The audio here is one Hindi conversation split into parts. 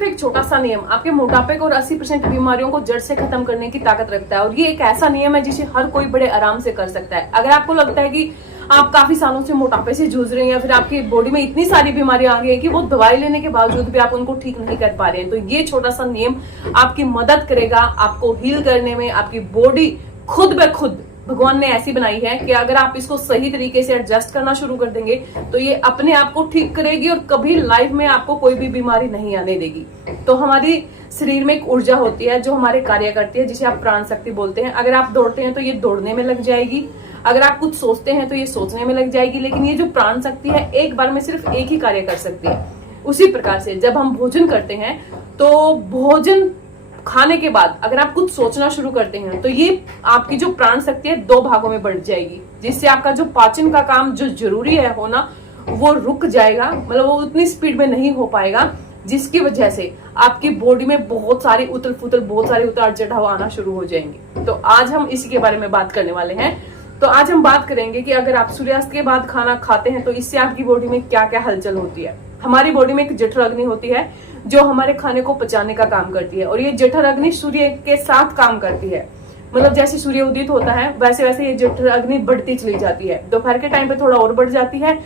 सिर्फ एक छोटा सा नियम आपके मोटापे को और 80% बीमारियों को जड़ से खत्म करने की ताकत रखता है। और ये एक ऐसा नियम है जिसे हर कोई बड़े आराम से कर सकता है। अगर आपको लगता है कि आप काफी सालों से मोटापे से जूझ रहे हैं या फिर आपकी बॉडी में इतनी सारी बीमारियां आ गई है कि वो दवाई लेने के बावजूद भी आप उनको ठीक नहीं कर पा रहे हैं, तो ये छोटा सा नियम आपकी मदद करेगा आपको हील करने में। आपकी बॉडी खुद ब खुद भगवान ने ऐसी बनाई है कि अगर आप इसको सही तरीके से एडजस्ट करना शुरू कर देंगे तो ये अपने आप को ठीक करेगी और कभी लाइफ में आपको कोई भी बीमारी नहीं आने देगी। तो हमारी शरीर में एक ऊर्जा होती है जो हमारे कार्य करती है, जिसे आप प्राण शक्ति बोलते हैं। अगर आप दौड़ते हैं तो ये दौड़ने में लग जाएगी, अगर आप कुछ सोचते हैं तो ये सोचने में लग जाएगी। लेकिन ये जो प्राण शक्ति है एक बार में सिर्फ एक ही कार्य कर सकती है। उसी प्रकार से जब हम भोजन करते हैं तो भोजन खाने के बाद अगर आप कुछ सोचना शुरू करते हैं तो ये आपकी जो प्राण शक्ति है 2 भागों में बढ़ जाएगी, जिससे आपका जो पाचन का काम जो जरूरी है होना वो रुक जाएगा, मतलब वो उतनी स्पीड में नहीं हो पाएगा, जिसकी वजह से आपकी बॉडी में बहुत सारी उथल पुथल, बहुत सारे उतार चढ़ाव आना शुरू हो जाएंगे। तो आज हम इसी के बारे में बात करने वाले हैं। तो आज हम बात करेंगे कि अगर आप सूर्यास्त के बाद खाना खाते हैं तो इससे आपकी बॉडी में क्या क्या हलचल होती है। हमारी बॉडी में एक जठर अग्नि होती है जो हमारे खाने को पचाने का काम करती है, और ये जठर अग्नि सूर्य के साथ काम करती है। मतलब जैसे सूर्य उदित होता है वैसे वैसे ये जठर अग्नि बढ़ती चली जाती है। दोपहर के टाइम पे थोड़ा और बढ़ जाती है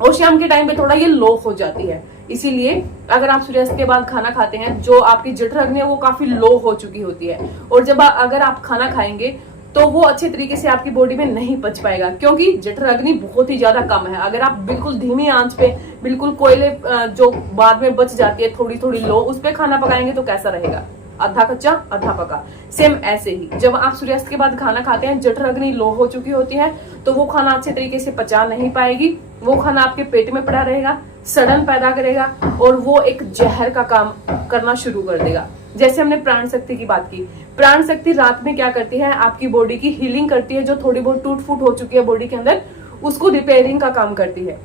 और शाम के टाइम पे थोड़ा ये लो हो जाती है। इसीलिए अगर आप सूर्यास्त के बाद खाना खाते हैं जो आपकी जठर अग्नि है वो काफी लो हो चुकी होती है, और जब अगर आप खाना खाएंगे तो वो अच्छे तरीके से आपकी बॉडी में नहीं पच पाएगा, क्योंकि जठर अग्नि बहुत ही ज्यादा कम है। अगर आप बिल्कुल धीमी आंच पे, बिल्कुल कोयले जो बाद में बच जाती है थोड़ी थोड़ी लो, उस पे खाना पकाएंगे तो कैसा रहेगा, आधा कच्चा आधा पका। सेम ऐसे ही जब आप सूर्यास्त के बाद खाना खाते हैं जठर अग्नि लो हो चुकी होती है तो वो खाना अच्छे तरीके से पचा नहीं पाएगी, वो खाना आपके पेट में पड़ा रहेगा, सड़न पैदा करेगा और वो एक जहर का काम करना शुरू कर देगा। जैसे हमने प्राण शक्ति की बात की, प्राण शक्ति रात में क्या करती है, आपकी बॉडी की हीलिंग करती है। जो थोड़ी बहुत टूट फूट हो चुकी है बॉडी के अंदर उसको रिपेयरिंग का काम करती है।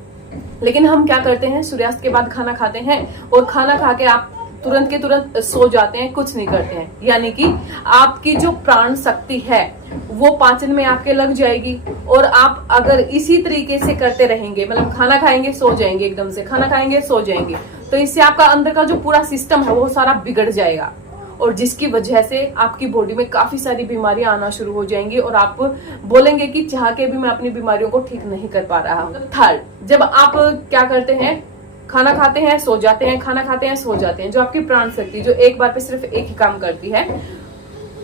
लेकिन हम क्या करते हैं, सूर्यास्त के बाद खाना खाते हैं और खाना खा के आप तुरंत के तुरंत सो जाते हैं, कुछ नहीं करते हैं। यानी कि आपकी जो प्राण शक्ति है वो पाचन में आपके लग जाएगी, और आप अगर इसी तरीके से करते रहेंगे, मतलब खाना खाएंगे सो जाएंगे, एकदम से खाना खाएंगे सो जाएंगे, तो इससे आपका अंदर का जो पूरा सिस्टम है वो सारा बिगड़ जाएगा, और जिसकी वजह से आपकी बॉडी में काफी सारी बीमारियां आना शुरू हो जाएंगी और आप बोलेंगे कि चाह के भी मैं अपनी बीमारियों को ठीक नहीं कर पा रहा हूँ। थर्ड, जब आप क्या करते हैं, खाना खाते हैं सो जाते हैं, खाना खाते हैं सो जाते हैं, जो आपकी प्राण शक्ति जो एक बार पे सिर्फ एक ही काम करती है,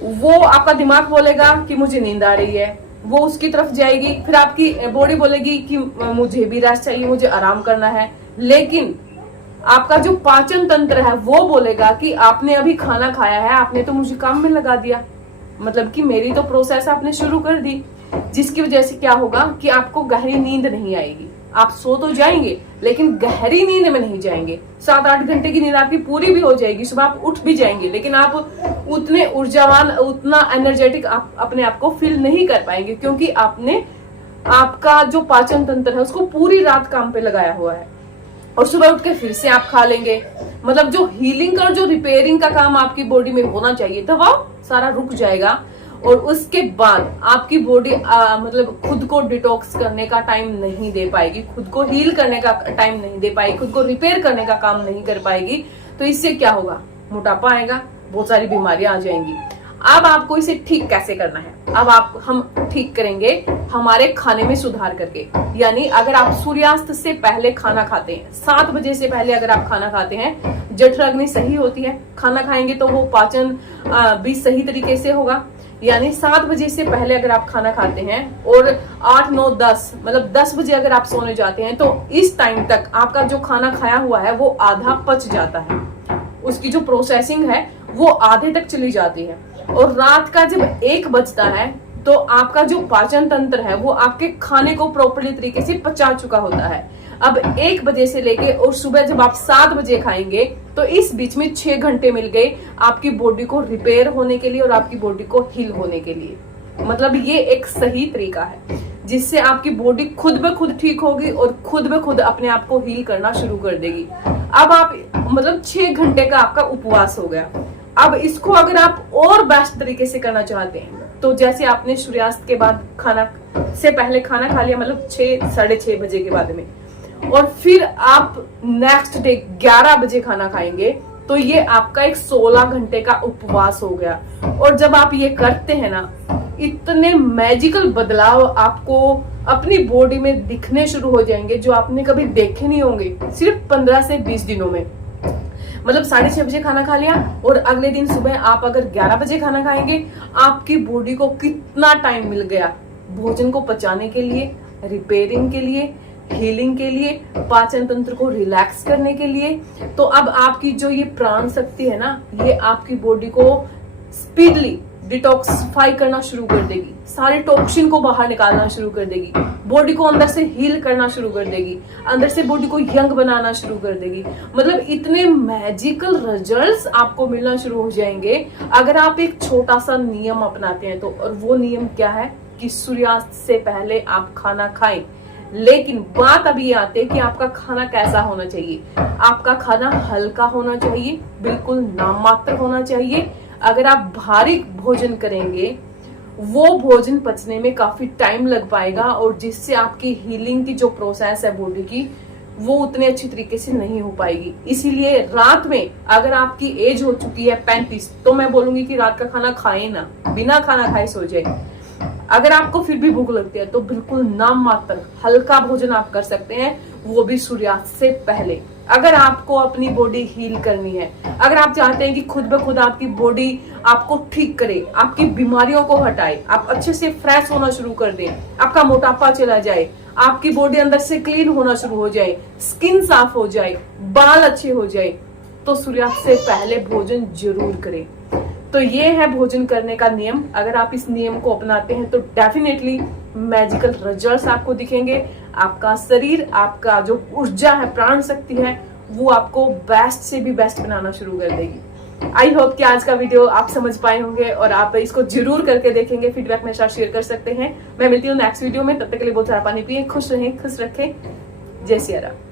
वो आपका दिमाग बोलेगा कि मुझे नींद आ रही है, वो उसकी तरफ जाएगी। फिर आपकी बॉडी बोलेगी कि मुझे भी रेस्ट चाहिए, मुझे आराम करना है। लेकिन आपका जो पाचन तंत्र है वो बोलेगा कि आपने अभी खाना खाया है, आपने तो मुझे काम में लगा दिया, मतलब कि मेरी तो प्रोसेस आपने शुरू कर दी, जिसकी वजह से क्या होगा कि आपको गहरी नींद नहीं आएगी। आप सो तो जाएंगे लेकिन गहरी नींद में नहीं जाएंगे। 7-8 घंटे की नींद आपकी पूरी भी हो जाएगी, सुबह आप उठ भी जाएंगे, लेकिन आप उतने ऊर्जावान, उतना एनर्जेटिक आप अपने आप को फील नहीं कर पाएंगे, क्योंकि आपने आपका जो पाचन तंत्र है उसको पूरी रात काम पे लगाया हुआ है, और सुबह उठ के फिर से आप खा लेंगे। मतलब जो हीलिंग और जो रिपेयरिंग का काम आपकी बॉडी में होना चाहिए था वो सारा रुक जाएगा, और उसके बाद आपकी बॉडी मतलब खुद को डिटॉक्स करने का टाइम नहीं दे पाएगी, खुद को हील करने का टाइम नहीं दे पाएगी, खुद को रिपेयर करने का काम नहीं कर पाएगी। तो इससे क्या होगा, मोटापा आएगा, बहुत सारी बीमारियां आ जाएंगी। अब आपको इसे ठीक कैसे करना है, अब हम ठीक करेंगे हमारे खाने में सुधार करके। यानी अगर आप सूर्यास्त से पहले खाना खाते हैं, 7 बजे से पहले अगर आप खाना खाते हैं, जठर अग्नि सही होती है, खाना खाएंगे तो वो पाचन भी सही तरीके से होगा। यानी 7 बजे से पहले अगर आप खाना खाते हैं और 8, 9, 10 मतलब 10 बजे अगर आप सोने जाते हैं तो इस टाइम तक आपका जो खाना खाया हुआ है वो आधा पच जाता है, उसकी जो प्रोसेसिंग है वो आधे तक चली जाती है। और रात का जब 1 बजता है तो आपका जो पाचन तंत्र है वो आपके खाने को प्रॉपर्ली तरीके से पचा चुका होता है। अब 1 बजे से लेके और सुबह जब आप 7 बजे खाएंगे तो इस बीच में 6 घंटे मिल गए आपकी बॉडी को रिपेयर होने के लिए और आपकी बॉडी को हील होने के लिए। मतलब ये एक सही तरीका है जिससे आपकी बॉडी खुद ब खुद ठीक होगी और खुद ब खुद अपने आप को हील करना शुरू कर देगी। अब आप मतलब 6 घंटे का आपका उपवास हो गया। अब इसको अगर आप और बेस्ट तरीके से करना चाहते हैं तो जैसे आपने सूर्यास्त के बाद खाना से पहले खाना खा लिया, मतलब 6, 6:30 बजे के बाद में, और फिर आप नेक्स्ट डे 11 बजे खाना खाएंगे तो ये आपका एक 16 घंटे का उपवास हो गया। और जब आप ये करते हैं ना, इतने मैजिकल बदलाव आपको अपनी बॉडी में दिखने शुरू हो जाएंगे जो आपने कभी देखे नहीं होंगे, सिर्फ 15 से 20 दिनों में। मतलब 6:30 बजे खाना खा लिया और अगले दिन सुबह आप अगर 11 बजे खाना खाएंगे, आपकी बॉडी को कितना टाइम मिल गया भोजन को पचाने के लिए, रिपेयरिंग के लिए, हीलिंग के लिए, पाचन तंत्र को रिलैक्स करने के लिए। तो अब आपकी जो ये प्राण शक्ति है ना, ये आपकी बॉडी को स्पीडली डिटॉक्सिफाई करना शुरू कर देगी, सारे टॉक्सिन को बाहर निकालना शुरू कर देगी, बॉडी को अंदर से हील करना शुरू कर देगी, अंदर से बॉडी को यंग बनाना शुरू कर देगी। मतलब इतने मैजिकल रिजल्ट्स आपको मिलना शुरू हो जाएंगे अगर आप एक छोटा सा नियम अपनाते हैं तो। और वो नियम क्या है कि सूर्यास्त से पहले आप खाना खाएं। लेकिन बात अभी ये आती है कि आपका खाना कैसा होना चाहिए। आपका खाना हल्का होना चाहिए, बिल्कुल नाममात्र होना चाहिए। अगर आप भारी भोजन करेंगे, वो भोजन पचने में काफी टाइम लग पाएगा और जिससे आपकी हीलिंग की जो प्रोसेस है बॉडी की, वो उतने अच्छी तरीके से नहीं हो पाएगी। इसीलिए रात में अगर आपकी एज हो चुकी है 35, तो मैं बोलूंगी कि रात का खाना खाएं ना, बिना खाना खाए सो जाए। अगर आपको फिर भी भूख लगती है तो बिल्कुल नाम मात्र हल्का भोजन आप कर सकते हैं, वो भी सूर्यास्त से पहले। अगर आपको अपनी बॉडी हील करनी है, अगर आप चाहते हैं कि खुद ब खुद आपकी बॉडी आपको ठीक करे, आपकी बीमारियों को हटाए, आप अच्छे से फ्रेश होना शुरू कर दें, आपका मोटापा चला जाए, आपकी बॉडी अंदर से क्लीन होना शुरू हो जाए, स्किन साफ हो जाए, बाल अच्छे हो जाए, तो सूर्यास्त से पहले भोजन जरूर करें। तो ये है भोजन करने का नियम। अगर आप इस नियम को अपनाते हैं तो डेफिनेटली मैजिकल रिजल्ट्स आपको दिखेंगे। आपका शरीर, आपका जो ऊर्जा है, प्राण शक्ति है, वो आपको बेस्ट से भी बेस्ट बनाना शुरू कर देगी। आई होप कि आज का वीडियो आप समझ पाए होंगे और आप इसको जरूर करके देखेंगे। फीडबैक मेरे साथ शेयर कर सकते हैं। मैं मिलती हूँ नेक्स्ट वीडियो में, तब तक के लिए बहुत सारा पानी पिए, खुश रहें, खुश रखें। जय सिया राम।